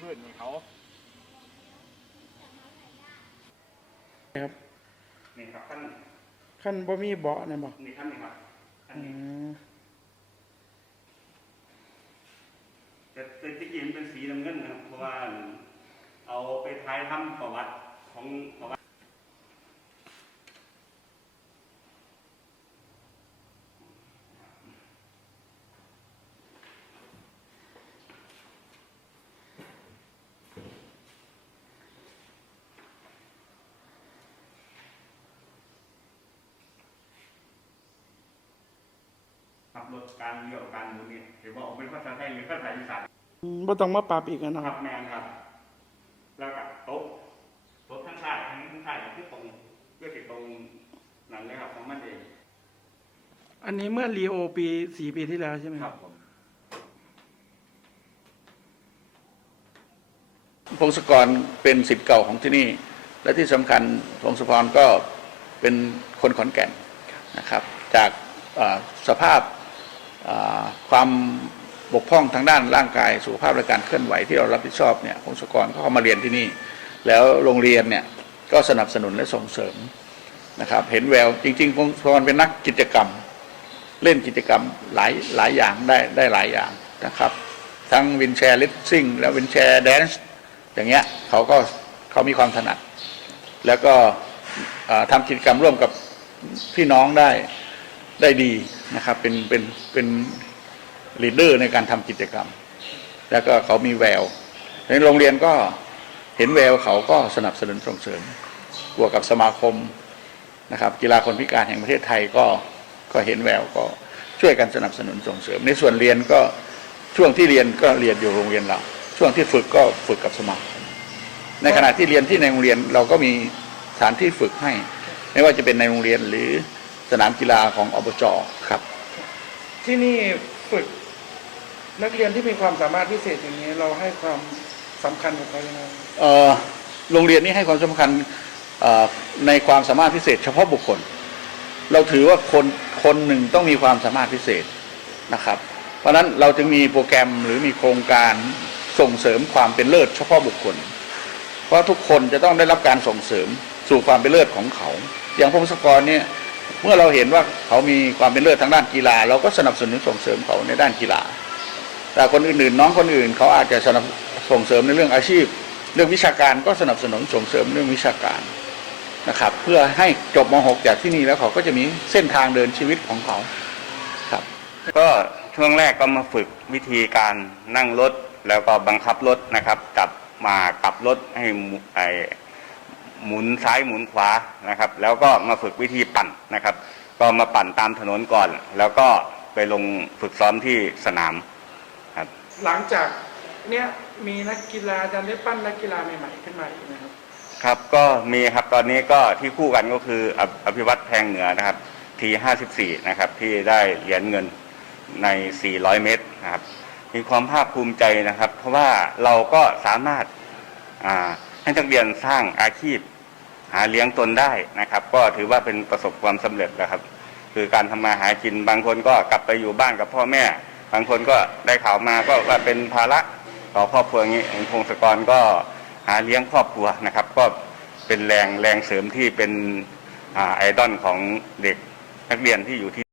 พื้นให้เขาครับนี่ครับขั้นขั้นบ่มีเบาะนะบ่นี่ขั้นนี้ครับอันอืนี้มแต่แต่ที่จริงมันเป็นสีน้ำเงินนะครับเพราะว่าเอาไปท้ายทำประวัติของประวัติ การเลี้ยวการหมุนเนี่ยถือว่าออกเป็นภาษาไทยหรือภาษาอีสานอืมบ่ต้องมาปรับอีกอะนะคครัรับบแมนครับ แล้วก็โต๊ะโต๊ะทั้งซ้ายทั้งทั้งซ้ายที่ตรงเพื่อติดตรงนั้นเลยครับของมันเองอันนี้เมื่อรีโอปีสี่ปีที่แล้วใช่ไหมครับผมพงศกรเป็นสิทธิ์เก่าของที่นี่ และที่สำคัญพงศกรก็เป็นคนขอนแก่นนะครับ จากเอ่อสภาพเอ่อ ความบกพร่องทางด้านร่างกายสุขภาพและการเคลื่อนไหวที่เรารับผิดชอบเนี่ยพงศกรเข้ามาเรียนที่นี่ แล้วโรงเรียนเนี่ยก็สนับสนุนและส่งเสริมนะครับ เห็นแววจริงๆพงศกรเป็นนักกิจกรรม เล่นกิจกรรมหลายหลายอย่างได้ได้หลายอย่างนะครับ ทั้งวินแชร์ลิฟซิ่งและวินแชร์แดนซ์อย่างเงี้ยเขาก็เขามีความถนัด แล้วก็ทำกิจกรรมร่วมกับพี่น้องได้ ได้ดีนะครับ เป็นเป็นเป็นลีดเดอร์ในการทำกิจกรรม แล้วก็เขามีแววในโรงเรียนก็เห็นแววเขาก็สนับสนุนส่งเสริมบวกกับสมาคมนะครับ กีฬาคนพิการแห่งประเทศไทยก็ก็เห็นแววก็ช่วยกันสนับสนุนส่งเสริม ในส่วนเรียนก็ช่วงที่เรียนก็เรียนอยู่โรงเรียนเรา ช่วงที่ฝึกก็ฝึกกับสมาคมในขณะที่เรียนที่ในโรงเรียนเราก็มีสถานที่ฝึกให้ ไม่ว่าจะเป็นในโรงเรียนหรือ สนามกีฬาของอบจครับ ที่นี่ฝึกนักเรียนที่มีความสามารถพิเศษอย่างนี้ เราให้ความสำคัญกับเขายังไงเอ่อโรงเรียนนี้ให้ความสำคัญเอ่อในความสามารถพิเศษ เฉพาะบุคคล เราถือว่าคนคนหนึ่งต้องมีความสามารถพิเศษนะครับ เพราะฉะนั้นเราจึงมีโปรแกรมหรือมีโครงการส่งเสริมความเป็นเลิศเฉพาะบุคคล เพราะทุกคนจะต้องได้รับการส่งเสริมสู่ความเป็นเลิศของเขา อย่างพงศกรเนี่ย เมื่อเราเห็นว่าเขามีความเป็นเลิศทางด้านกีฬา เราก็สนับสนุนส่งเสริมเขาในด้านกีฬา แต่คนอื่นๆ น้องคนอื่น เขาอาจจะสนับส่งเสริมในเรื่องอาชีพ เรื่องวิชาการก็สนับสนุนส่งเสริมเรื่องวิชาการนะครับ เพื่อให้จบม .6 จากที่นี่แล้วเขาก็จะมีเส้นทางเดินชีวิตของเขาครับ ก็ช่วงแรกก็มาฝึกวิธีการนั่งรถแล้วก็บังคับรถนะครับกลับมากลับรถให้ หมุไอหมุนซ้ายหมุนขวานะครับ แล้วก็มาฝึกวิธีปั่นนะครับ ก็มาปั่นตามถนนก่อน แล้วก็ไปลงฝึกซ้อมที่สนามครับ หลังจากเนี้ยมีนักกีฬาอาจารย์ได้ปั้นนักกีฬาใหม่ๆขึ้นมาอีกนะครับครับก็มีครับตอนนี้ก็ที่คู่กันก็คืออภอภิวัตแพงเหนือนะครับที54นะครับที่ได้เหรียญเงินใน 400 เมตรนะครับมีความภาคภูมิใจนะครับ เพราะว่าเราก็สามารถอ่า ให้นักเรียนสร้างอาชีพ หาเลี้ยงตนได้นะครับ ก็ถือว่าเป็นประสบความสำเร็จแล้วครับ คือการทำมาหากินบางคนก็กลับไปอยู่บ้านกับพ่อแม่ บางคนก็ได้ข่าวมาก็ว่าเป็นภาระต่อครอบครัวอย่างนี้พงศกรก็หาเลี้ยงครอบครัวนะครับ ก็เป็นแรงแรงเสริมที่เป็นอไอดอลของเด็กนักเรียนที่อยู่ที่